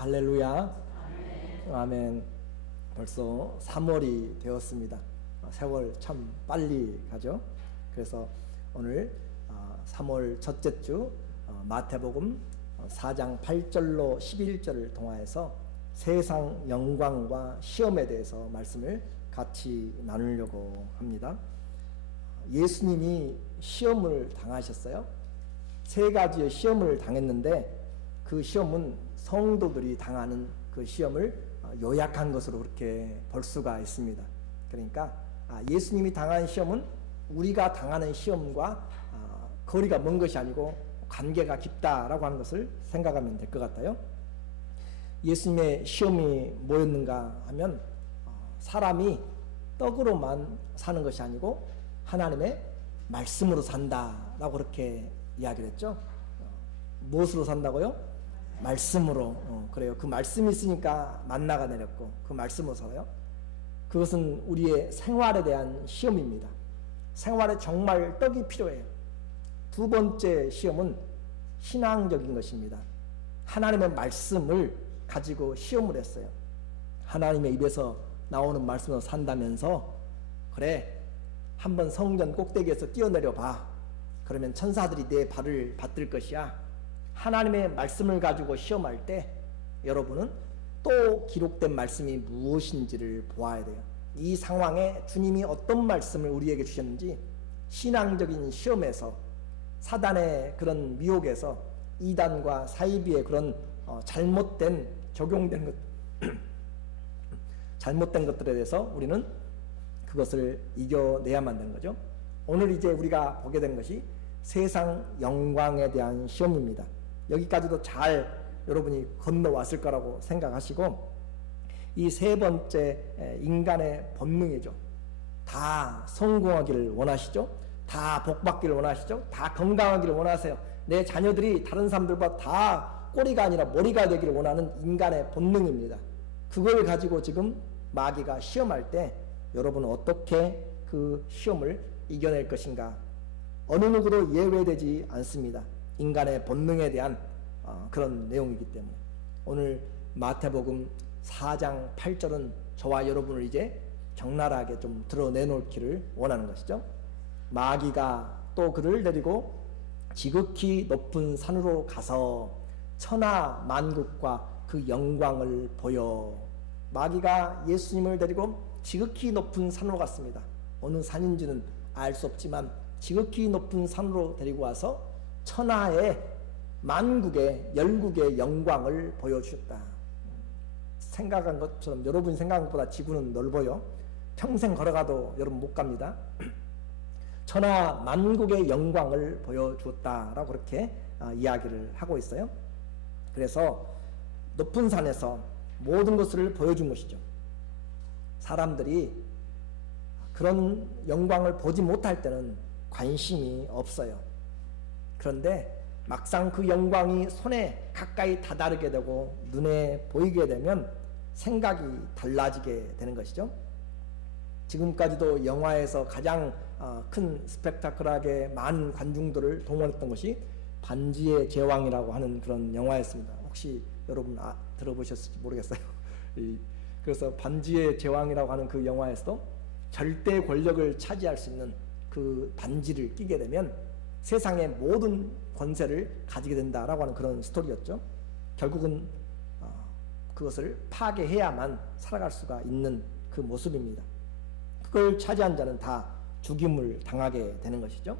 할렐루야. 아멘. 벌써 3월이 되었습니다. 세월 참 빨리 가죠. 그래서 오늘 3월 첫째 주 마태복음 4장 8절로 11절을 통하여서 세상 영광과 시험에 대해서 말씀을 같이 나누려고 합니다. 예수님이 시험을 당하셨어요. 세 가지의 시험을 당했는데 그 시험은 성도들이 당하는 그 시험을 요약한 것으로 그렇게 볼 수가 있습니다. 그러니까 예수님이 당한 시험은 우리가 당하는 시험과 거리가 먼 것이 아니고 관계가 깊다라고 하는 것을 생각하면 될 것 같아요. 예수님의 시험이 뭐였는가 하면 사람이 떡으로만 사는 것이 아니고 하나님의 말씀으로 산다라고 그렇게 이야기를 했죠. 무엇으로 산다고요? 말씀으로. 그래요. 그 말씀이 있으니까 만나가 내렸고 그 말씀으로 살아요. 그것은 우리의 생활에 대한 시험입니다. 생활에 정말 떡이 필요해요. 두 번째 시험은 신앙적인 것입니다. 하나님의 말씀을 가지고 시험을 했어요. 하나님의 입에서 나오는 말씀으로 산다면서 그래 한번 성전 꼭대기에서 뛰어내려 봐. 그러면 천사들이 내 발을 받들 것이야. 하나님의 말씀을 가지고 시험할 때 여러분은 또 기록된 말씀이 무엇인지를 보아야 돼요. 이 상황에 주님이 어떤 말씀을 우리에게 주셨는지 신앙적인 시험에서 사단의 그런 미혹에서 이단과 사이비의 그런 잘못된 적용된 것 잘못된 것들에 대해서 우리는 그것을 이겨내야만 되는 거죠. 오늘 이제 우리가 보게 된 것이 세상 영광에 대한 시험입니다. 여기까지도 잘 여러분이 건너왔을 거라고 생각하시고 이 세 번째 인간의 본능이죠. 다 성공하기를 원하시죠. 다 복받기를 원하시죠. 다 건강하기를 원하세요. 내 자녀들이 다른 사람들보다 다 꼬리가 아니라 머리가 되기를 원하는 인간의 본능입니다. 그걸 가지고 지금 마귀가 시험할 때 여러분은 어떻게 그 시험을 이겨낼 것인가? 어느 누구도 예외되지 않습니다. 인간의 본능에 대한 그런 내용이기 때문에 오늘 마태복음 4장 8절은 저와 여러분을 이제 적나라하게 좀 드러내놓기를 원하는 것이죠. 마귀가 또 그를 데리고 지극히 높은 산으로 가서 천하 만국과 그 영광을 보여. 마귀가 예수님을 데리고 지극히 높은 산으로 갔습니다. 어느 산인지는 알 수 없지만 지극히 높은 산으로 데리고 와서 천하의 만국의 열국의 영광을 보여주셨다. 생각한 것처럼 여러분이 생각한 것보다 지구는 넓어요. 평생 걸어가도 여러분 못 갑니다. 천하 만국의 영광을 보여주었다라고 그렇게 이야기를 하고 있어요. 그래서 높은 산에서 모든 것을 보여준 것이죠. 사람들이 그런 영광을 보지 못할 때는 관심이 없어요. 그런데 막상 그 영광이 손에 가까이 다다르게 되고 눈에 보이게 되면 생각이 달라지게 되는 것이죠. 지금까지도 영화에서 가장 큰 스펙타클하게 많은 관중들을 동원했던 것이 반지의 제왕이라고 하는 그런 영화였습니다. 혹시 여러분 들어보셨을지 모르겠어요. 그래서 반지의 제왕이라고 하는 그 영화에서도 절대 권력을 차지할 수 있는 그 반지를 끼게 되면 세상의 모든 권세를 가지게 된다라고 하는 그런 스토리였죠. 결국은 그것을 파괴해야만 살아갈 수가 있는 그 모습입니다. 그걸 차지한 자는 다 죽임을 당하게 되는 것이죠.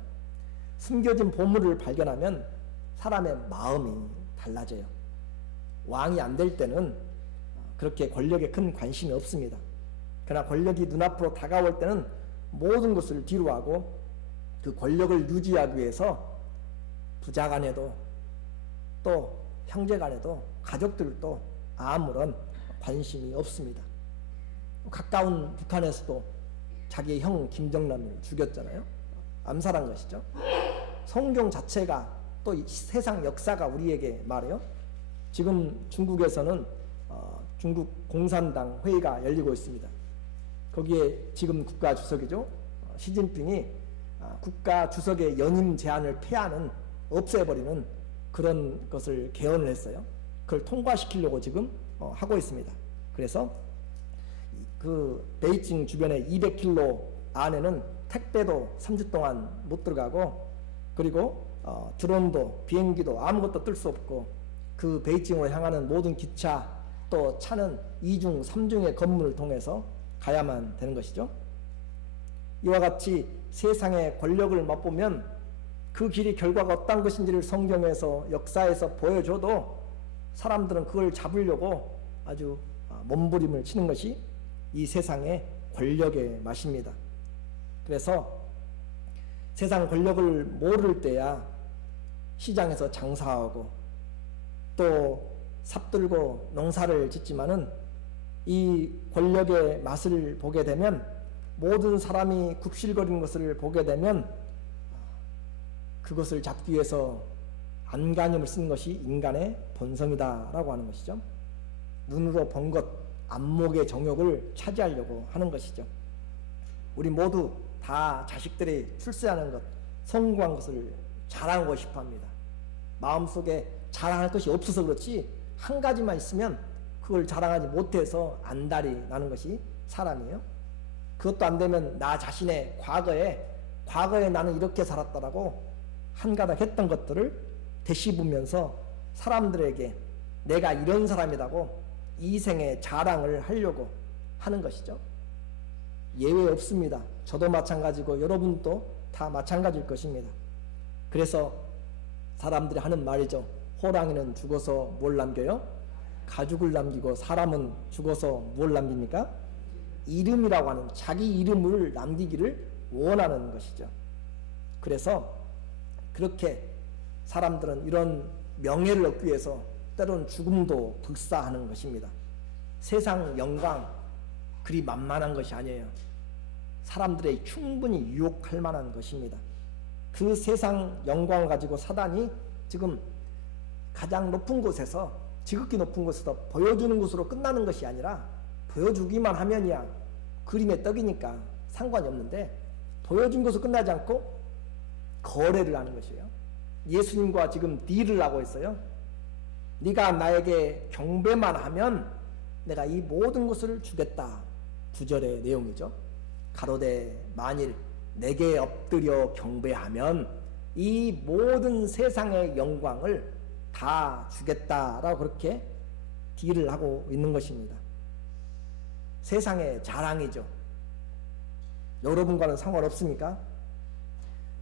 숨겨진 보물을 발견하면 사람의 마음이 달라져요. 왕이 안 될 때는 그렇게 권력에 큰 관심이 없습니다. 그러나 권력이 눈앞으로 다가올 때는 모든 것을 뒤로하고 그 권력을 유지하기 위해서 부자간에도 또 형제간에도 가족들도 아무런 관심이 없습니다. 가까운 북한에서도 자기의 형 김정남을 죽였잖아요. 암살한 것이죠. 성경 자체가 또 세상 역사가 우리에게 말해요. 지금 중국에서는 중국 공산당 회의가 열리고 있습니다. 거기에 지금 국가 주석이죠. 시진핑이 국가 주석의 연임 제한을 폐하는 없애버리는 그런 것을 개헌을 했어요. 그걸 통과시키려고 지금 하고 있습니다. 그래서 그 베이징 주변에 200km 안에는 택배도 3주 동안 못 들어가고, 그리고 드론도 비행기도 아무것도 뜰 수 없고, 그 베이징으로 향하는 모든 기차 또 차는 2중 3중의 건물을 통해서 가야만 되는 것이죠. 이와 같이 세상의 권력을 맛보면 그 길이 결과가 어떤 것인지를 성경에서 역사에서 보여줘도 사람들은 그걸 잡으려고 아주 몸부림을 치는 것이 이 세상의 권력의 맛입니다. 그래서 세상 권력을 모를 때야 시장에서 장사하고 또 삽들고 농사를 짓지만은 이 권력의 맛을 보게 되면, 모든 사람이 굽실거리는 것을 보게 되면 그것을 잡기 위해서 안간힘을 쓰는 것이 인간의 본성이다라고 하는 것이죠. 눈으로 본 것, 안목의 정욕을 차지하려고 하는 것이죠. 우리 모두 다 자식들이 출세하는 것, 성공한 것을 자랑하고 싶어 합니다. 마음속에 자랑할 것이 없어서 그렇지 한 가지만 있으면 그걸 자랑하지 못해서 안달이 나는 것이 사람이에요. 그것도 안 되면 나 자신의 과거에 나는 이렇게 살았다라고 한가닥 했던 것들을 되씹으면서 사람들에게 내가 이런 사람이라고 이 생의 자랑을 하려고 하는 것이죠. 예외 없습니다. 저도 마찬가지고 여러분도 다 마찬가지일 것입니다. 그래서 사람들이 하는 말이죠. 호랑이는 죽어서 뭘 남겨요? 가죽을 남기고 사람은 죽어서 뭘 남깁니까? 이름이라고 하는 자기 이름을 남기기를 원하는 것이죠. 그래서 그렇게 사람들은 이런 명예를 얻기 위해서 때로는 죽음도 불사하는 것입니다. 세상 영광 그리 만만한 것이 아니에요. 사람들의 충분히 유혹할 만한 것입니다. 그 세상 영광을 가지고 사단이 지금 가장 높은 곳에서, 지극히 높은 곳에서 보여주는 것으로 끝나는 것이 아니라, 보여주기만 하면이야 그림의 떡이니까 상관이 없는데, 보여준 것으로 끝나지 않고 거래를 하는 것이에요. 예수님과 지금 딜을 하고 있어요. 네가 나에게 경배만 하면 내가 이 모든 것을 주겠다. 9절의 내용이죠. 가로되 만일 내게 엎드려 경배하면 이 모든 세상의 영광을 다 주겠다라고 그렇게 딜을 하고 있는 것입니다. 세상의 자랑이죠. 여러분과는 상관없습니까?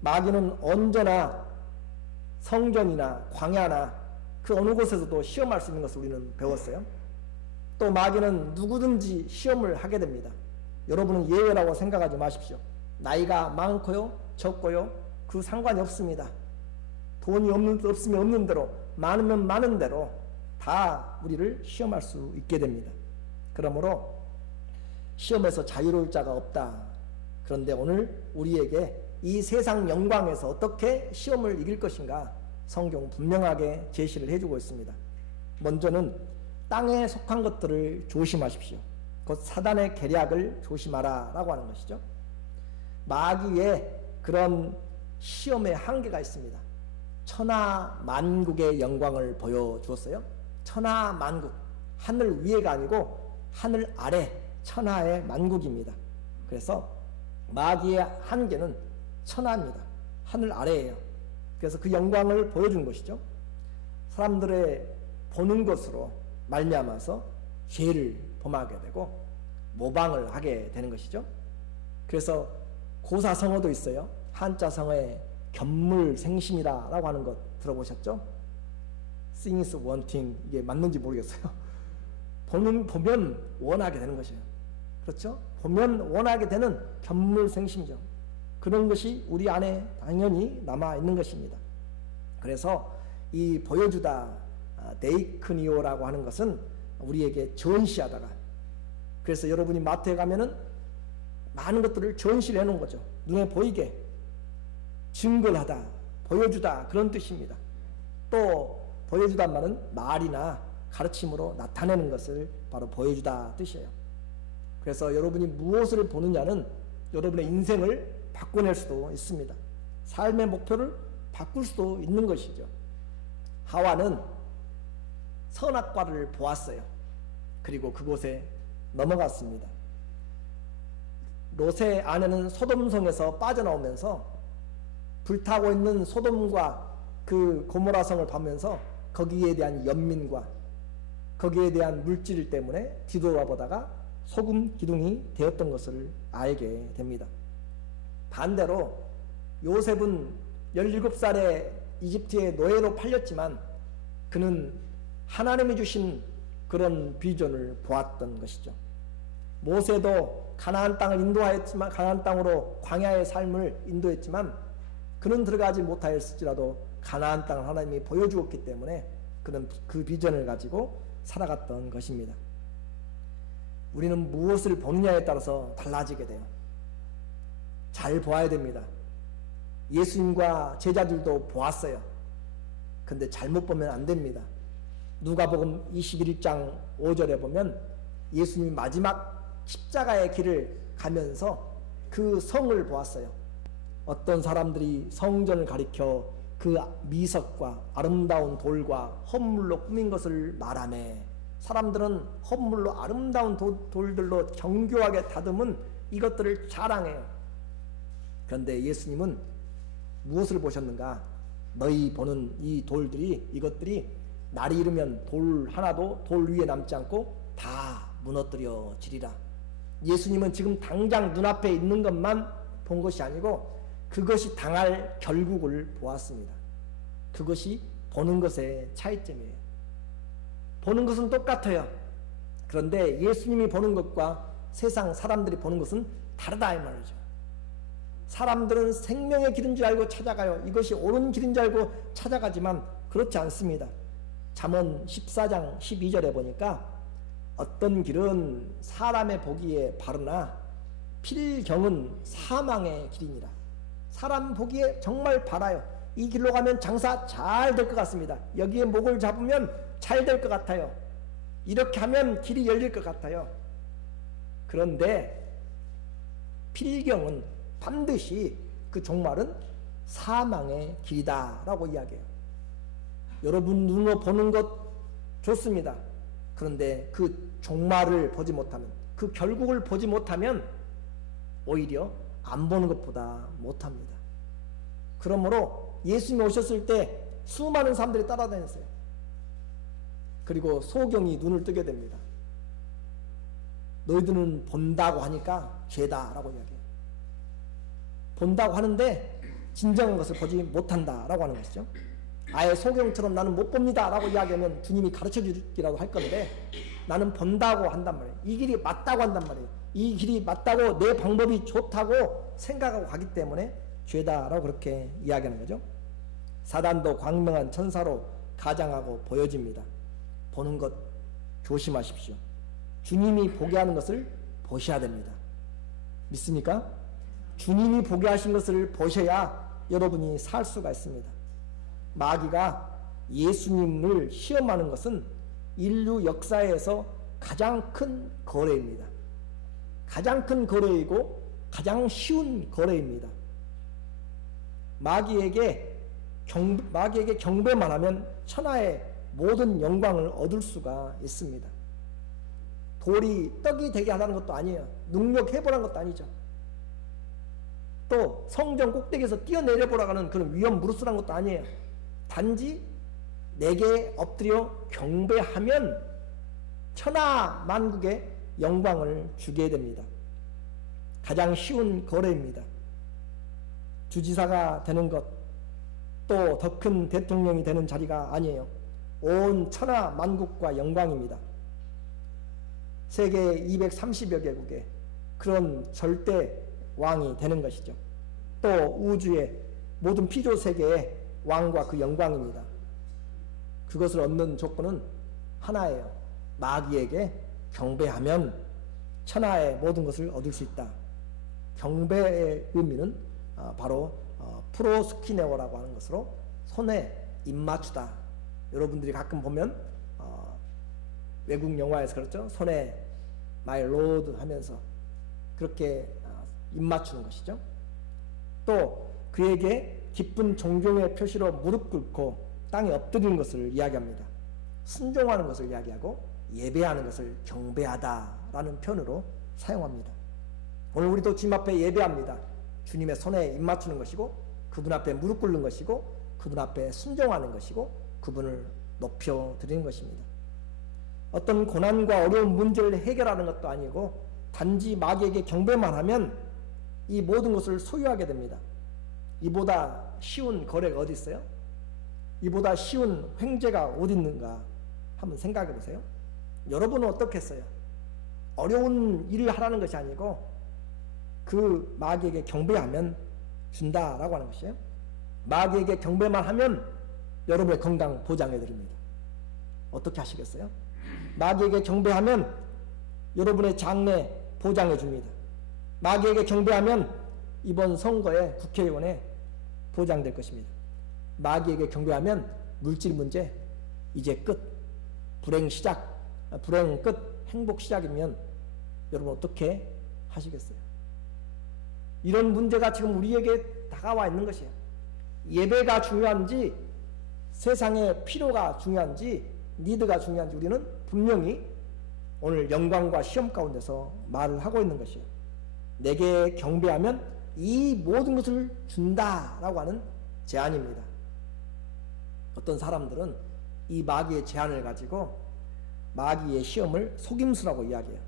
마귀는 언제나 성전이나 광야나 그 어느 곳에서도 시험할 수 있는 것을 우리는 배웠어요. 또 마귀는 누구든지 시험을 하게 됩니다. 여러분은 예외라고 생각하지 마십시오. 나이가 많고요 적고요 그 상관이 없습니다. 돈이 없으면 없는 대로, 많으면 많은 대로 다 우리를 시험할 수 있게 됩니다. 그러므로 시험에서 자유로울 자가 없다. 그런데 오늘 우리에게 이 세상 영광에서 어떻게 시험을 이길 것인가 성경 분명하게 제시를 해주고 있습니다. 먼저는 땅에 속한 것들을 조심하십시오. 곧 사단의 계략을 조심하라 라고 하는 것이죠. 마귀의 그런 시험의 한계가 있습니다. 천하 만국의 영광을 보여주었어요. 천하 만국, 하늘 위에가 아니고 하늘 아래 천하의 만국입니다. 그래서 마귀의 한계는 천하입니다. 하늘 아래예요. 그래서 그 영광을 보여준 것이죠. 사람들의 보는 것으로 말미암아서 죄를 범하게 되고 모방을 하게 되는 것이죠. 그래서 고사성어도 있어요. 한자성어에 견물생심이라고 하는 것 들어보셨죠? Seeing is wanting, 이게 맞는지 모르겠어요. 보면 원하게 되는 것이에요. 그렇죠? 보면 원하게 되는 견물생심이죠. 그런 것이 우리 안에 당연히 남아있는 것입니다. 그래서 이 보여주다 데이크니오라고 하는 것은 우리에게 전시하다가, 그래서 여러분이 마트에 가면은 많은 것들을 전시를 해놓은 거죠. 눈에 보이게 증거를 하다, 보여주다, 그런 뜻입니다. 또 보여주다 말은 말이나 가르침으로 나타내는 것을 바로 보여주다 뜻이에요. 그래서 여러분이 무엇을 보느냐는 여러분의 인생을 바꿔낼 수도 있습니다. 삶의 목표를 바꿀 수도 있는 것이죠. 하와는 선악과를 보았어요. 그리고 그곳에 넘어갔습니다. 롯의 아내는 소돔성에서 빠져나오면서 불타고 있는 소돔과 그 고모라성을 보면서 거기에 대한 연민과 거기에 대한 물질 때문에 뒤돌아보다가 소금 기둥이 되었던 것을 알게 됩니다. 반대로 요셉은 17살에 이집트의 노예로 팔렸지만 그는 하나님이 주신 그런 비전을 보았던 것이죠. 모세도 가나안 땅을 인도하였지만, 가나안 땅으로 광야의 삶을 인도했지만 그는 들어가지 못하였을지라도 가나안 땅을 하나님이 보여주었기 때문에 그는 그 비전을 가지고 살아갔던 것입니다. 우리는 무엇을 보느냐에 따라서 달라지게 돼요. 잘 보아야 됩니다. 예수님과 제자들도 보았어요. 근데 잘못 보면 안 됩니다. 누가복음 21장 5절에 보면 예수님이 마지막 십자가의 길을 가면서 그 성을 보았어요. 어떤 사람들이 성전을 가리켜 그 미석과 아름다운 돌과 헌물로 꾸민 것을 말하네. 사람들은 헌물로 아름다운 돌들로 정교하게 다듬은 이것들을 자랑해요. 그런데 예수님은 무엇을 보셨는가? 너희 보는 이 돌들이, 이것들이 날이 이르면 돌 하나도 돌 위에 남지 않고 다 무너뜨려지리라. 예수님은 지금 당장 눈앞에 있는 것만 본 것이 아니고 그것이 당할 결국을 보았습니다. 그것이 보는 것의 차이점이에요. 보는 것은 똑같아요. 그런데 예수님이 보는 것과 세상 사람들이 보는 것은 다르다 이 말이죠. 사람들은 생명의 길인 줄 알고 찾아가요. 이것이 옳은 길인 줄 알고 찾아가지만 그렇지 않습니다. 잠언 14장 12절에 보니까 어떤 길은 사람의 보기에 바르나 필경은 사망의 길이니라. 사람 보기에 정말 바라요. 이 길로 가면 장사 잘 될 것 같습니다. 여기에 목을 잡으면 잘 될 것 같아요. 이렇게 하면 길이 열릴 것 같아요. 그런데 필경은 반드시 그 종말은 사망의 길이다라고 이야기해요. 여러분 눈으로 보는 것 좋습니다. 그런데 그 종말을 보지 못하면, 그 결국을 보지 못하면 오히려 안 보는 것보다 못합니다. 그러므로 예수님이 오셨을 때 수많은 사람들이 따라다녔어요. 그리고 소경이 눈을 뜨게 됩니다. 너희들은 본다고 하니까 죄다라고 이야기해요. 본다고 하는데 진정한 것을 보지 못한다라고 하는 것이죠. 아예 소경처럼 나는 못 봅니다 라고 이야기하면 주님이 가르쳐 주기라도 할 건데 나는 본다고 한단 말이에요. 이 길이 맞다고 한단 말이에요. 이 길이 맞다고 내 방법이 좋다고 생각하고 가기 때문에 죄다라고 그렇게 이야기하는 거죠. 사단도 광명한 천사로 가장하고 보여집니다. 보는 것 조심하십시오. 주님이 보게 하는 것을 보셔야 됩니다. 믿습니까? 주님이 보게 하신 것을 보셔야 여러분이 살 수가 있습니다. 마귀가 예수님을 시험하는 것은 인류 역사에서 가장 큰 거래입니다. 가장 큰 거래이고 가장 쉬운 거래입니다. 마귀에게 경배만 하면 천하의 모든 영광을 얻을 수가 있습니다. 돌이 떡이 되게 하라는 것도 아니에요. 능력해보라는 것도 아니죠. 또 성전 꼭대기에서 뛰어내려보라고 하는 그런 위험 무릅쓰라는 것도 아니에요. 단지 내게 엎드려 경배하면 천하 만국의 영광을 주게 됩니다. 가장 쉬운 거래입니다. 주지사가 되는 것, 또 더 큰 대통령이 되는 자리가 아니에요. 온 천하 만국과 영광입니다. 세계 230여 개국의 그런 절대 왕이 되는 것이죠. 또 우주의 모든 피조 세계의 왕과 그 영광입니다. 그것을 얻는 조건은 하나예요. 마귀에게 경배하면 천하의 모든 것을 얻을 수 있다. 경배의 의미는 바로 프로스키네오라고 하는 것으로 손에 입맞추다. 여러분들이 가끔 보면 외국 영화에서 그렇죠. 손에 마이 로드 하면서 그렇게 입맞추는 것이죠. 또 그에게 기쁜 존경의 표시로 무릎 꿇고 땅에 엎드리는 것을 이야기합니다. 순종하는 것을 이야기하고 예배하는 것을 경배하다라는 표현으로 사용합니다. 오늘 우리도 주님 앞에 예배합니다. 주님의 손에 입 맞추는 것이고 그분 앞에 무릎 꿇는 것이고 그분 앞에 순종하는 것이고 그분을 높여드리는 것입니다. 어떤 고난과 어려운 문제를 해결하는 것도 아니고 단지 마귀에게 경배만 하면 이 모든 것을 소유하게 됩니다. 이보다 쉬운 거래가 어디 있어요? 이보다 쉬운 횡재가 어디 있는가 한번 생각해 보세요. 여러분은 어떻겠어요? 어려운 일을 하라는 것이 아니고 그 마귀에게 경배하면 준다라고 하는 것이에요. 마귀에게 경배만 하면 여러분의 건강 보장해 드립니다. 어떻게 하시겠어요? 마귀에게 경배하면 여러분의 장래 보장해 줍니다. 마귀에게 경배하면 이번 선거에 국회의원에 보장될 것입니다. 마귀에게 경배하면 물질 문제 이제 끝, 불행 시작, 불행 끝, 행복 시작이면 여러분 어떻게 하시겠어요? 이런 문제가 지금 우리에게 다가와 있는 것이에요. 예배가 중요한지 세상의 필요가 중요한지 니드가 중요한지 우리는 분명히 오늘 영광과 시험 가운데서 말을 하고 있는 것이에요. 내게 경배하면 이 모든 것을 준다라고 하는 제안입니다. 어떤 사람들은 이 마귀의 제안을 가지고 마귀의 시험을 속임수라고 이야기해요.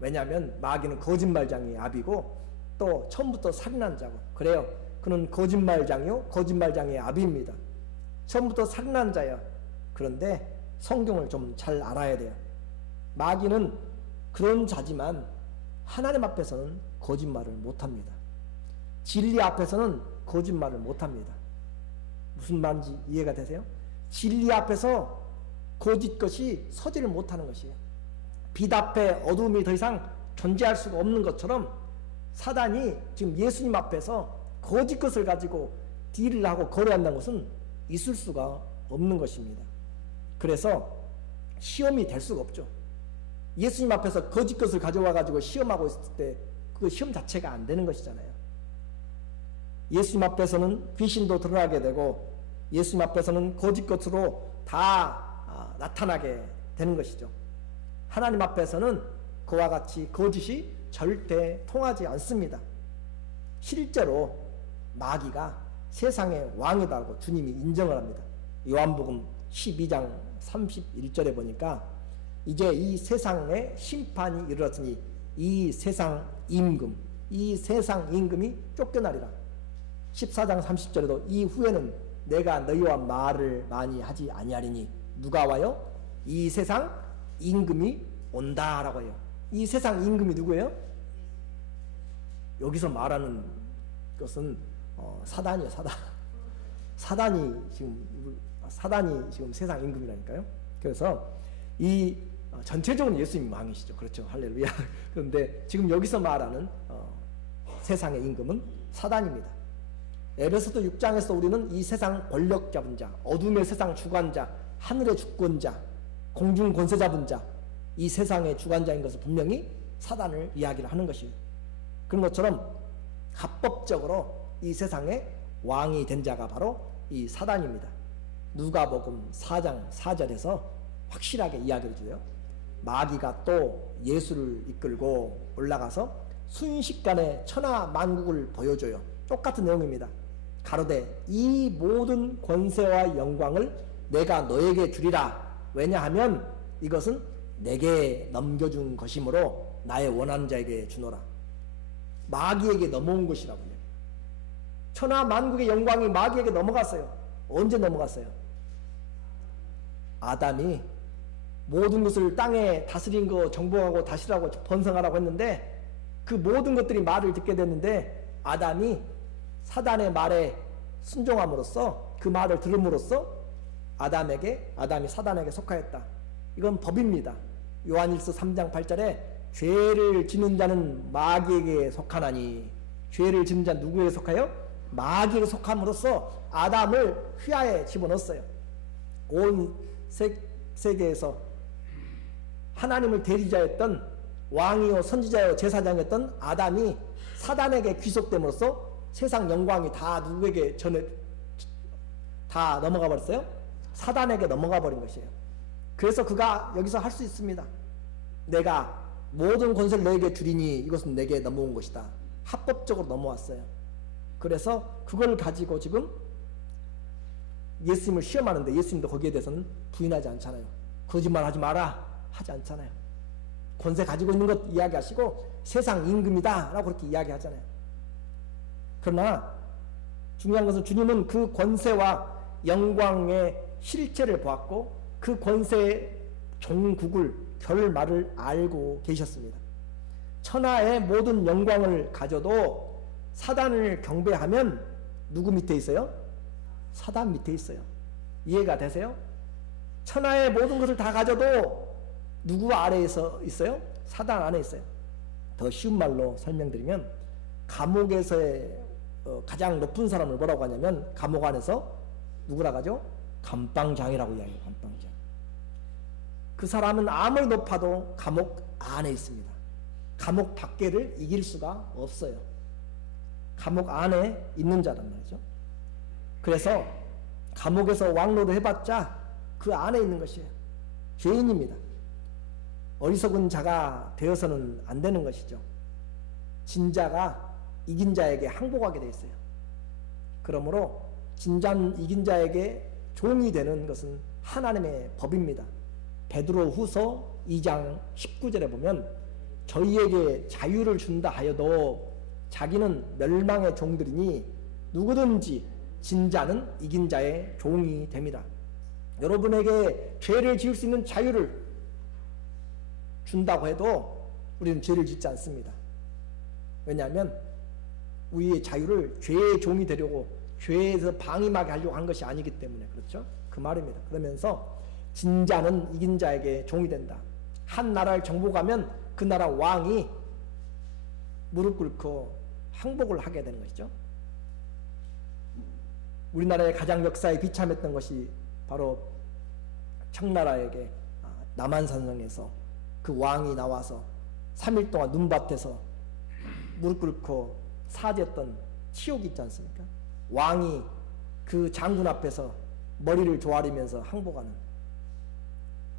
왜냐하면 마귀는 거짓말장의 압이고 또 처음부터 살인한 자고 그래요. 그는 거짓말장이요 거짓말장의 압입니다. 처음부터 살인한 자야. 그런데 성경을 좀 잘 알아야 돼요. 마귀는 그런 자지만 하나님 앞에서는 거짓말을 못합니다. 진리 앞에서는 거짓말을 못합니다. 무슨 말인지 이해가 되세요? 진리 앞에서 거짓 것이 서지를 못하는 것이에요. 빛 앞에 어둠이 더 이상 존재할 수가 없는 것처럼 사단이 지금 예수님 앞에서 거짓 것을 가지고 딜을 하고 거래한다는 것은 있을 수가 없는 것입니다. 그래서 시험이 될 수가 없죠. 예수님 앞에서 거짓 것을 가져와 가지고 시험하고 있을 때 그 시험 자체가 안 되는 것이잖아요. 예수님 앞에서는 귀신도 드러나게 되고 예수님 앞에서는 거짓 것으로 다 나타나게 되는 것이죠. 하나님 앞에서는 그와 같이 거짓이 절대 통하지 않습니다. 실제로 마귀가 세상의 왕이다고 주님이 인정을 합니다. 요한복음 12장 31절에 보니까 이제 이 세상에 심판이 이르렀으니 이 세상 임금이 쫓겨나리라. 14장 30절에도 이후에는 내가 너희와 말을 많이 하지 아니하리니 누가 와요? 이 세상 임금이 온다라고 해요. 이 세상 임금이 누구예요? 여기서 말하는 것은 사단이에요. 사단이 지금 세상 임금이라니까요. 그래서 이 전체적으로 예수님이 왕이시죠. 그렇죠. 할렐루야. 그런데 지금 여기서 말하는 세상의 임금은 사단입니다. 에베소서 6장에서 우리는 이 세상 권력 잡은 자, 어둠의 세상 주관자, 하늘의 주권자, 공중 권세 잡은 자, 이 세상의 주관자인 것을 분명히 사단을 이야기를 하는 것이에요. 그런 것처럼 합법적으로 이 세상의 왕이 된 자가 바로 이 사단입니다. 누가복음 4장 4절에서 확실하게 이야기를 줘요. 마귀가 또 예수를 이끌고 올라가서 순식간에 천하 만국을 보여줘요. 똑같은 내용입니다. 가로되 이 모든 권세와 영광을 내가 너에게 주리라. 왜냐하면 이것은 내게 넘겨준 것이므로 나의 원하는 자에게 주노라. 마귀에게 넘어온 것이라고요. 천하 만국의 영광이 마귀에게 넘어갔어요. 언제 넘어갔어요? 아담이 모든 것을 땅에 다스린 거 정복하고 다스리라고 번성하라고 했는데 그 모든 것들이 말을 듣게 됐는데 아담이 사단의 말에 순종함으로써 그 말을 들음으로써 아담이 사단에게 속하였다. 이건 법입니다. 요한일서 3장 8절에 죄를 지는 자는 마귀에게 속하나니, 죄를 지는 자는 누구에게 속하여? 마귀에게 속함으로써 아담을 휘하에 집어넣었어요. 온 세계에서 하나님을 대리자였던 왕이요 선지자요 제사장이었던 아담이 사단에게 귀속됨으로써 세상 영광이 다 누구에게 다 넘어가 버렸어요? 사단에게 넘어가 버린 것이에요. 그래서 그가 여기서 할 수 있습니다. 내가 모든 권세를 너에게 주리니 이것은 내게 넘어온 것이다. 합법적으로 넘어왔어요. 그래서 그걸 가지고 지금 예수님을 시험하는데 예수님도 거기에 대해서는 부인하지 않잖아요. 거짓말하지 마라 하지 않잖아요. 권세 가지고 있는 것 이야기하시고 세상 임금이다 라고 그렇게 이야기하잖아요. 그러나 중요한 것은 주님은 그 권세와 영광의 실체를 보았고 그 권세의 종국을 결말을 알고 계셨습니다. 천하의 모든 영광을 가져도 사단을 경배하면 누구 밑에 있어요? 사단 밑에 있어요. 이해가 되세요? 천하의 모든 것을 다 가져도 누구 아래에서 있어요? 사단 안에 있어요. 더 쉬운 말로 설명드리면 감옥에서의 가장 높은 사람을 뭐라고 하냐면 감옥 안에서 누구라고 하죠? 감방장이라고 이야기해요. 감방장. 그 사람은 아무리 높아도 감옥 안에 있습니다. 감옥 밖에를 이길 수가 없어요. 감옥 안에 있는 자란 말이죠. 그래서 감옥에서 왕노를 해봤자 그 안에 있는 것이에요. 죄인입니다. 어리석은 자가 되어서는 안 되는 것이죠. 진자가 이긴 자에게 항복하게 되어 있어요. 그러므로 진짠 이긴 자에게 종이 되는 것은 하나님의 법입니다. 베드로 후서 2장 19절에 보면 저희에게 자유를 준다 하여도 자기는 멸망의 종들이니 누구든지 진자는 이긴 자의 종이 됩니다. 여러분에게 죄를 지을 수 있는 자유를 준다고 해도 우리는 죄를 짓지 않습니다. 왜냐하면 우리의 자유를 죄의 종이 되려고 죄에서 방임하게 하려고 한 것이 아니기 때문에 그렇죠? 그 말입니다. 그러면서 진자는 이긴 자에게 종이 된다. 한 나라를 정복하면 그 나라 왕이 무릎 꿇고 항복을 하게 되는 것이죠. 우리나라의 가장 역사에 비참했던 것이 바로 청나라에게 남한산성에서 그 왕이 나와서 3일 동안 눈밭에서 무릎 꿇고 사죄했던 치욕이 있지 않습니까? 왕이 그 장군 앞에서 머리를 조아리면서 항복하는.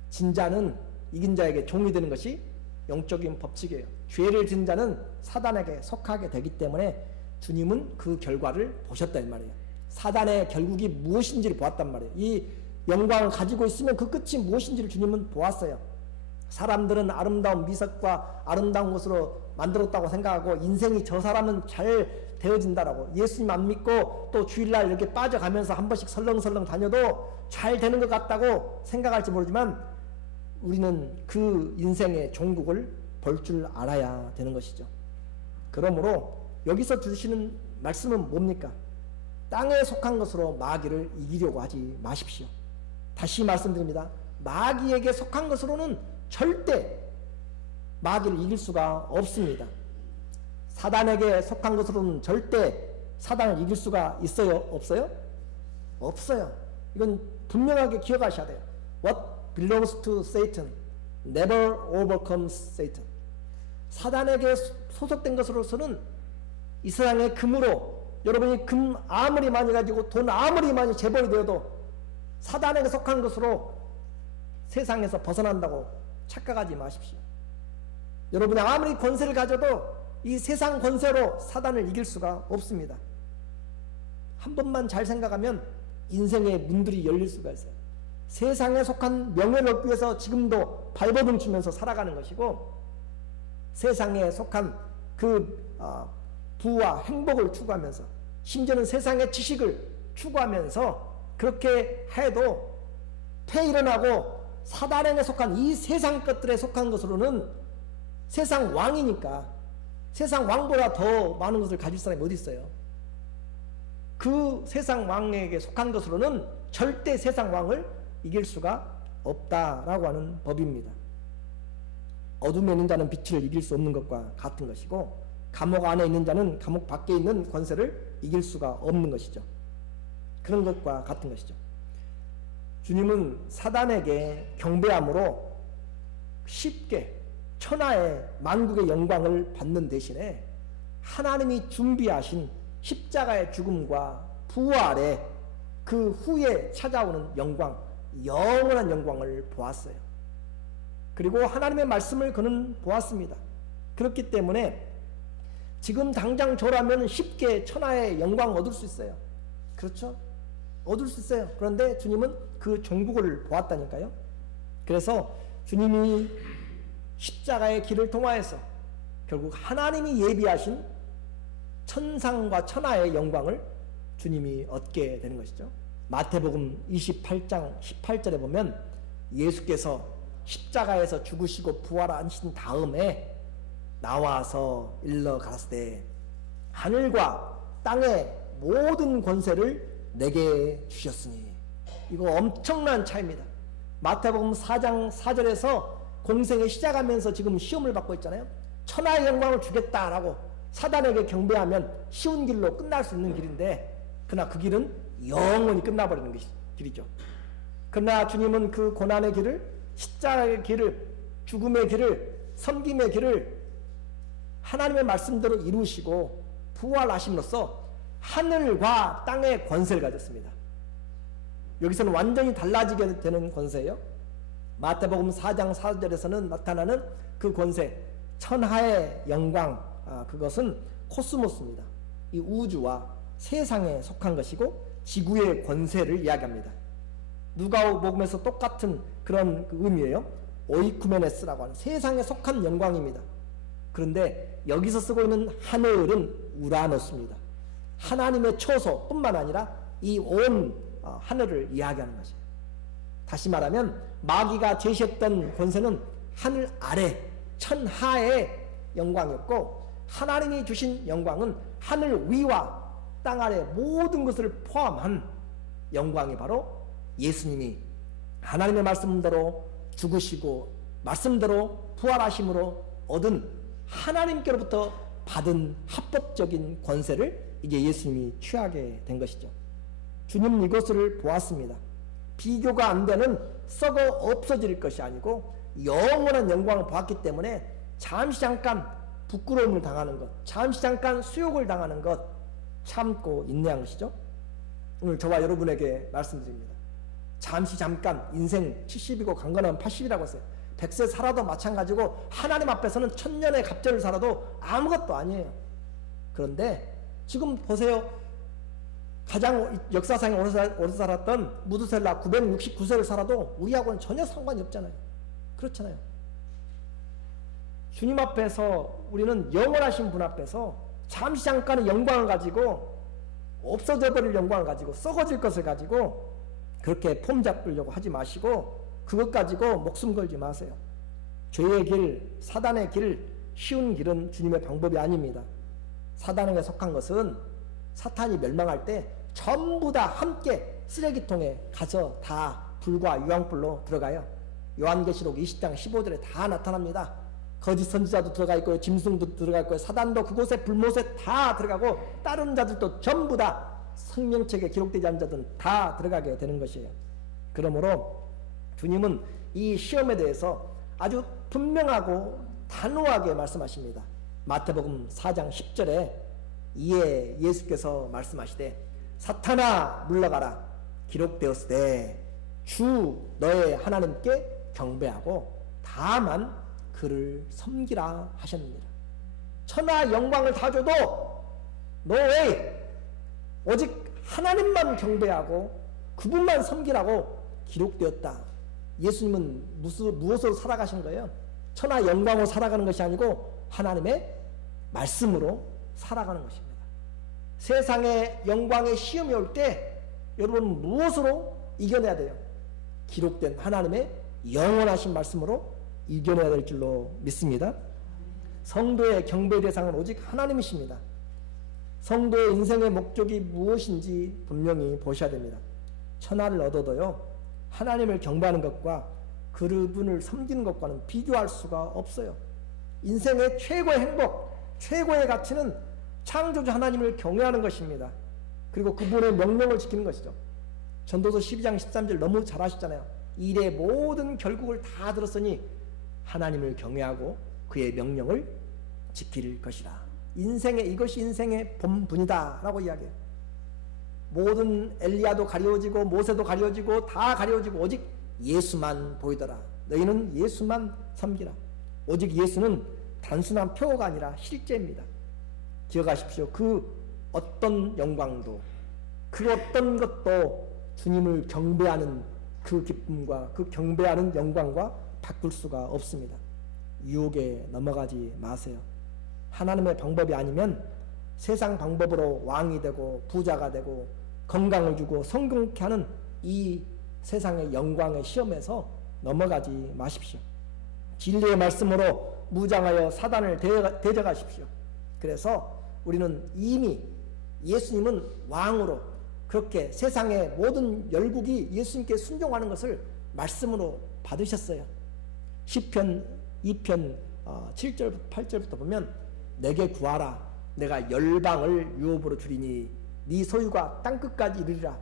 진자는 이긴 자에게 종이 되는 것이 영적인 법칙이에요. 죄를 지은 자는 사단에게 속하게 되기 때문에 주님은 그 결과를 보셨다 이 말이에요. 사단의 결국이 무엇인지를 보았단 말이에요. 이 영광을 가지고 있으면 그 끝이 무엇인지를 주님은 보았어요. 사람들은 아름다운 미석과 아름다운 것으로 만들었다고 생각하고 인생이 저 사람은 잘 되어진다라고 예수님 안 믿고 또 주일날 이렇게 빠져가면서 한 번씩 설렁설렁 다녀도 잘 되는 것 같다고 생각할지 모르지만 우리는 그 인생의 종국을 볼 줄 알아야 되는 것이죠. 그러므로 여기서 주시는 말씀은 뭡니까? 땅에 속한 것으로 마귀를 이기려고 하지 마십시오. 다시 말씀드립니다. 마귀에게 속한 것으로는 절대 마귀를 이길 수가 없습니다. 사단에게 속한 것으로는 절대 사단을 이길 수가 있어요? 없어요? 없어요. 이건 분명하게 기억하셔야 돼요. What belongs to Satan never overcomes Satan. 사단에게 소속된 것으로서는 이 세상의 금으로 여러분이 금 아무리 많이 가지고 돈 아무리 많이 재벌이 되어도 사단에게 속한 것으로 세상에서 벗어난다고 착각하지 마십시오. 여러분이 아무리 권세를 가져도 이 세상 권세로 사단을 이길 수가 없습니다. 한 번만 잘 생각하면 인생의 문들이 열릴 수가 있어요. 세상에 속한 명예를 얻기 위해서 지금도 발버둥 치면서 살아가는 것이고 세상에 속한 그 부와 행복을 추구하면서 심지어는 세상의 지식을 추구하면서 그렇게 해도 폐일어나고 사단에게 속한 이 세상 것들에 속한 것으로는 세상 왕이니까 세상 왕보다 더 많은 것을 가질 사람이 어디 있어요? 그 세상 왕에게 속한 것으로는 절대 세상 왕을 이길 수가 없다라고 하는 법입니다. 어둠에 있는 자는 빛을 이길 수 없는 것과 같은 것이고 감옥 안에 있는 자는 감옥 밖에 있는 권세를 이길 수가 없는 것이죠. 그런 것과 같은 것이죠. 주님은 사단에게 경배함으로 쉽게 천하의 만국의 영광을 받는 대신에 하나님이 준비하신 십자가의 죽음과 부활의 그 후에 찾아오는 영광, 영원한 영광을 보았어요. 그리고 하나님의 말씀을 그는 보았습니다. 그렇기 때문에 지금 당장 저라면 쉽게 천하의 영광 얻을 수 있어요. 그렇죠? 얻을 수 있어요. 그런데 주님은 그 종국을 보았다니까요. 그래서 주님이 십자가의 길을 통하여서 결국 하나님이 예비하신 천상과 천하의 영광을 주님이 얻게 되는 것이죠. 마태복음 28장 18절에 보면 예수께서 십자가에서 죽으시고 부활하신 다음에 나와서 일러 가라사대 하늘과 땅의 모든 권세를 내게 주셨으니. 이거 엄청난 차이입니다. 마태복음 4장 4절에서 공생에 시작하면서 지금 시험을 받고 있잖아요. 천하의 영광을 주겠다라고 사단에게 경배하면 쉬운 길로 끝날 수 있는 길인데, 그러나 그 길은 영원히 끝나버리는 길이죠. 그러나 주님은 그 고난의 길을, 십자가의 길을, 죽음의 길을, 섬김의 길을 하나님의 말씀대로 이루시고 부활하심으로써 하늘과 땅의 권세를 가졌습니다. 여기서는 완전히 달라지게 되는 권세예요. 마태복음 4장 4절에서는 나타나는 그 권세, 천하의 영광, 그것은 코스모스입니다. 이 우주와 세상에 속한 것이고 지구의 권세를 이야기합니다. 누가복음에서 똑같은 그런 의미예요. 오이쿠메네스라고 하는 세상에 속한 영광입니다. 그런데 여기서 쓰고 있는 하늘은 우라노스입니다. 하나님의 초소뿐만 아니라 이 온 하늘을 이야기하는 것이에요. 다시 말하면 마귀가 제시했던 권세는 하늘 아래 천하의 영광이었고, 하나님이 주신 영광은 하늘 위와 땅 아래 모든 것을 포함한 영광이 바로 예수님이 하나님의 말씀대로 죽으시고 말씀대로 부활하심으로 얻은 하나님께로부터 받은 합법적인 권세를 이제 예수님이 취하게 된 것이죠. 주님은 이것을 보았습니다. 비교가 안 되는 썩어 없어질 것이 아니고 영원한 영광을 보았기 때문에 잠시 잠깐 부끄러움을 당하는 것, 잠시 잠깐 수욕을 당하는 것 참고 인내한 것이죠. 오늘 저와 여러분에게 말씀드립니다. 잠시 잠깐 인생 70이고 강건하면 80이라고 했어요. 100세 살아도 마찬가지고 하나님 앞에서는 천년의 갑절을 살아도 아무것도 아니에요. 그런데 지금 보세요. 가장 역사상에 오래 살았던 무드셀라 969세를 살아도 우리하고는 전혀 상관이 없잖아요. 그렇잖아요. 주님 앞에서 우리는 영원하신 분 앞에서 잠시 잠깐의 영광을 가지고 없어져 버릴 영광을 가지고 썩어질 것을 가지고 그렇게 폼 잡으려고 하지 마시고 그것 가지고 목숨 걸지 마세요. 죄의 길, 사단의 길, 쉬운 길은 주님의 방법이 아닙니다. 사단에게 속한 것은 사탄이 멸망할 때 전부 다 함께 쓰레기통에 가서 다 불과 유황불로 들어가요. 요한계시록 20장 15절에 다 나타납니다. 거짓 선지자도 들어가 있고요, 짐승도 들어가 있고요, 사단도 그곳에 불못에 다 들어가고 다른 자들도 전부 다 생명책에 기록되지 않은 자들은 다 들어가게 되는 것이에요. 그러므로 주님은 이 시험에 대해서 아주 분명하고 단호하게 말씀하십니다. 마태복음 4장 10절에 이에 예수께서 말씀하시되 사탄아 물러가라 기록되었으되 주 너의 하나님께 경배하고 다만 그를 섬기라 하셨느니라. 천하 영광을 다 줘도 너 왜 오직 하나님만 경배하고 그분만 섬기라고 기록되었다. 예수님은 무엇으로 살아가신 거예요? 천하 영광으로 살아가는 것이 아니고 하나님의 말씀으로 살아가는 것입니다. 세상의 영광의 시험이 올 때 여러분 무엇으로 이겨내야 돼요? 기록된 하나님의 영원하신 말씀으로 이겨내야 될 줄로 믿습니다. 성도의 경배 대상은 오직 하나님이십니다. 성도의 인생의 목적이 무엇인지 분명히 보셔야 됩니다. 천하를 얻어도요, 하나님을 경배하는 것과 그분을 섬기는 것과는 비교할 수가 없어요. 인생의 최고의 행복, 최고의 가치는 창조주 하나님을 경외하는 것입니다. 그리고 그분의 명령을 지키는 것이죠. 전도서 12장 13절 너무 잘 아시잖아요. 일의 모든 결국을 다 들었으니 하나님을 경외하고 그의 명령을 지킬 것이라. 이것이 인생의 본분이다 라고 이야기해요. 모든 엘리야도 가려지고 모세도 가려지고 다 가려지고 오직 예수만 보이더라. 너희는 예수만 섬기라. 오직 예수는 단순한 표어가 아니라 실제입니다. 기억하십시오. 그 어떤 영광도 그 어떤 것도 주님을 경배하는 그 기쁨과 그 경배하는 영광과 바꿀 수가 없습니다. 유혹에 넘어가지 마세요. 하나님의 방법이 아니면 세상 방법으로 왕이 되고 부자가 되고 건강을 주고 성공케 하는 이 세상의 영광의 시험에서 넘어가지 마십시오. 진리의 말씀으로 무장하여 사단을 대적하십시오. 그래서 우리는 이미 예수님은 왕으로 그렇게 세상의 모든 열국이 예수님께 순종하는 것을 말씀으로 받으셨어요. 시편 2편 7절부터 8절부터 보면 내게 구하라 내가 열방을 유업으로 주리니 네 소유가 땅끝까지 이르리라.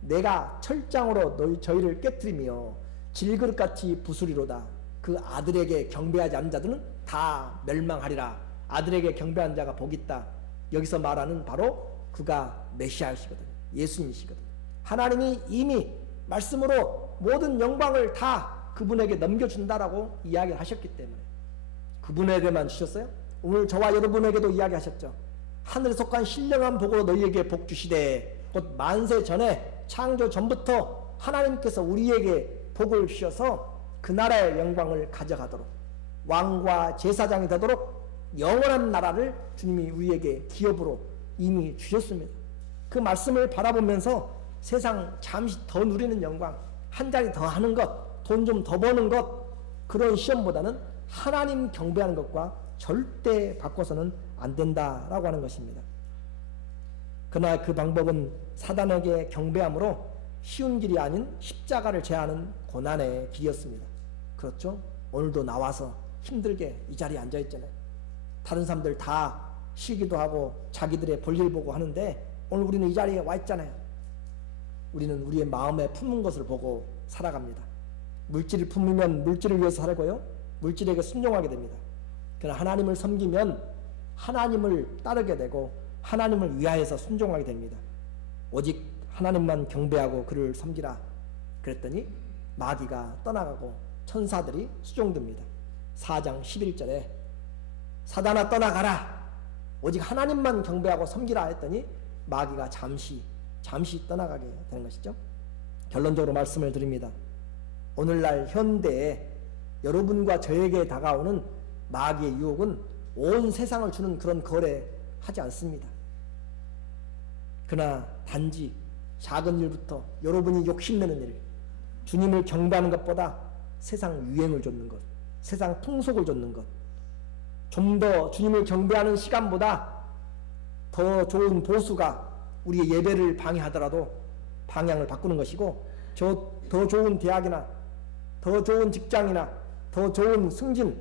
내가 철장으로 저희를 깨뜨리며 질그릇같이 부수리로다. 그 아들에게 경배하지 않는 자들은 다 멸망하리라. 아들에게 경배한 자가 복이 있다. 여기서 말하는 바로 그가 메시아이시거든요. 예수님이시거든요. 하나님이 이미 말씀으로 모든 영광을 다 그분에게 넘겨준다라고 이야기를 하셨기 때문에 그분에게만 주셨어요? 오늘 저와 여러분에게도 이야기하셨죠. 하늘에 속한 신령한 복으로 너희에게 복 주시되 곧 만세 전에 창조 전부터 하나님께서 우리에게 복을 주셔서 그 나라의 영광을 가져가도록 왕과 제사장이 되도록 영원한 나라를 주님이 우리에게 기업으로 이미 주셨습니다. 그 말씀을 바라보면서 세상 잠시 더 누리는 영광, 한 자리 더 하는 것, 돈 좀 더 버는 것, 그런 시험보다는 하나님 경배하는 것과 절대 바꿔서는 안 된다라고 하는 것입니다. 그러나 그 방법은 사단에게 경배함으로 쉬운 길이 아닌 십자가를 제하는 고난의 길이었습니다. 그렇죠? 오늘도 나와서 힘들게 이 자리에 앉아 있잖아요. 다른 사람들 다 쉬기도 하고 자기들의 볼일 보고 하는데 오늘 우리는 이 자리에 와 있잖아요. 우리는 우리의 마음에 품은 것을 보고 살아갑니다. 물질을 품으면 물질을 위해서 살고요. 물질에게 순종하게 됩니다. 그러나 하나님을 섬기면 하나님을 따르게 되고 하나님을 위하여서 순종하게 됩니다. 오직 하나님만 경배하고 그를 섬기라. 그랬더니 마귀가 떠나가고 천사들이 수종듭니다. 4장 11절에 사단아 떠나가라. 오직 하나님만 경배하고 섬기라 했더니 마귀가 잠시 떠나가게 되는 것이죠. 결론적으로 말씀을 드립니다. 오늘날 현대에 여러분과 저에게 다가오는 마귀의 유혹은 온 세상을 주는 그런 거래 하지 않습니다. 그러나 단지 작은 일부터 여러분이 욕심내는 일, 주님을 경배하는 것보다 세상 유행을 좇는 것, 세상 풍속을 좇는 것, 좀 더 주님을 경배하는 시간보다 더 좋은 보수가 우리의 예배를 방해하더라도 방향을 바꾸는 것이고, 더 좋은 대학이나 더 좋은 직장이나 더 좋은 승진,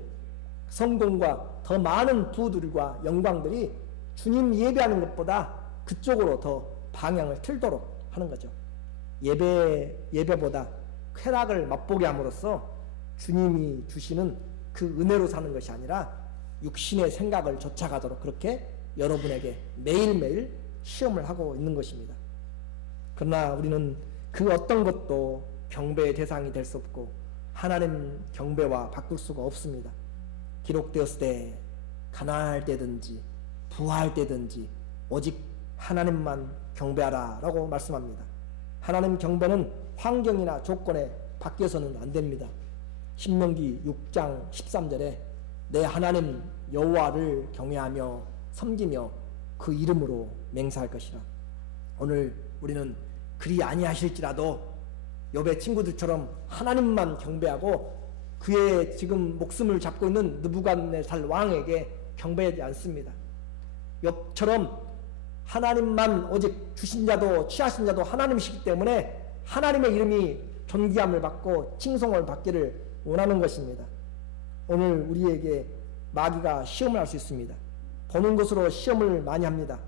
성공과 더 많은 부들과 영광들이 주님 예배하는 것보다 그쪽으로 더 방향을 틀도록 하는 거죠. 예배보다 쾌락을 맛보게 함으로써 주님이 주시는 그 은혜로 사는 것이 아니라 육신의 생각을 쫓아가도록 그렇게 여러분에게 매일매일 시험을 하고 있는 것입니다. 그러나 우리는 그 어떤 것도 경배의 대상이 될 수 없고 하나님 경배와 바꿀 수가 없습니다. 기록되었을 때 가난할 때든지 부할 때든지 오직 하나님만 경배하라 라고 말씀합니다. 하나님 경배는 환경이나 조건에 바뀌어서는 안 됩니다. 신명기 6장 13절에 내 하나님 여호와를 경외하며 섬기며 그 이름으로 맹세할 것이라. 오늘 우리는 그리 아니하실지라도 욥의 친구들처럼 하나님만 경배하고 그의 지금 목숨을 잡고 있는 느부갓네살 왕에게 경배하지 않습니다. 욥처럼 하나님만 오직 주신 자도 취하신 자도 하나님이시기 때문에 하나님의 이름이 존귀함을 받고 칭송을 받기를 원하는 것입니다. 오늘 우리에게 마귀가 시험을 할 수 있습니다. 보는 것으로 시험을 많이 합니다.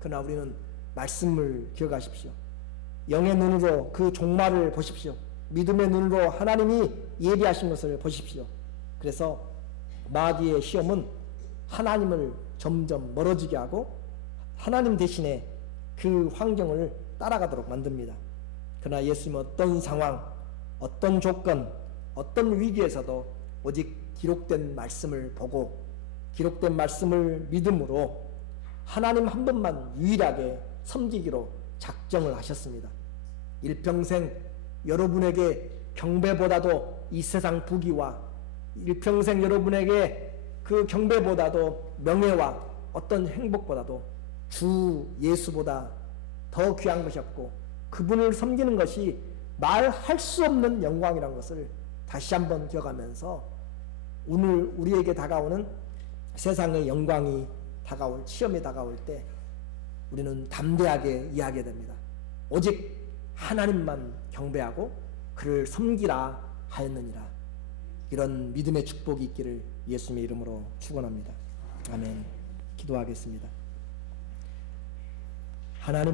그러나 우리는 말씀을 기억하십시오. 영의 눈으로 그 종말을 보십시오. 믿음의 눈으로 하나님이 예비하신 것을 보십시오. 그래서 마귀의 시험은 하나님을 점점 멀어지게 하고 하나님 대신에 그 환경을 따라가도록 만듭니다. 그러나 예수님은 어떤 상황, 어떤 조건, 어떤 위기에서도 오직 기록된 말씀을 보고 기록된 말씀을 믿음으로 하나님 한 분만 유일하게 섬기기로 작정을 하셨습니다. 일평생 여러분에게 경배보다도 이 세상 부귀와 일평생 여러분에게 그 경배보다도 명예와 어떤 행복보다도 주 예수보다 더 귀한 것이 없고 그분을 섬기는 것이 말할 수 없는 영광이라는 것을 다시 한번 기억하면서 오늘 우리에게 다가오는 세상의 영광이 다가올 시험이 다가올 때 우리는 담대하게 이해하게 됩니다. 오직 하나님만 경배하고 그를 섬기라 하였느니라. 이런 믿음의 축복이 있기를 예수님의 이름으로 축원합니다. 아멘. 기도하겠습니다. 하나님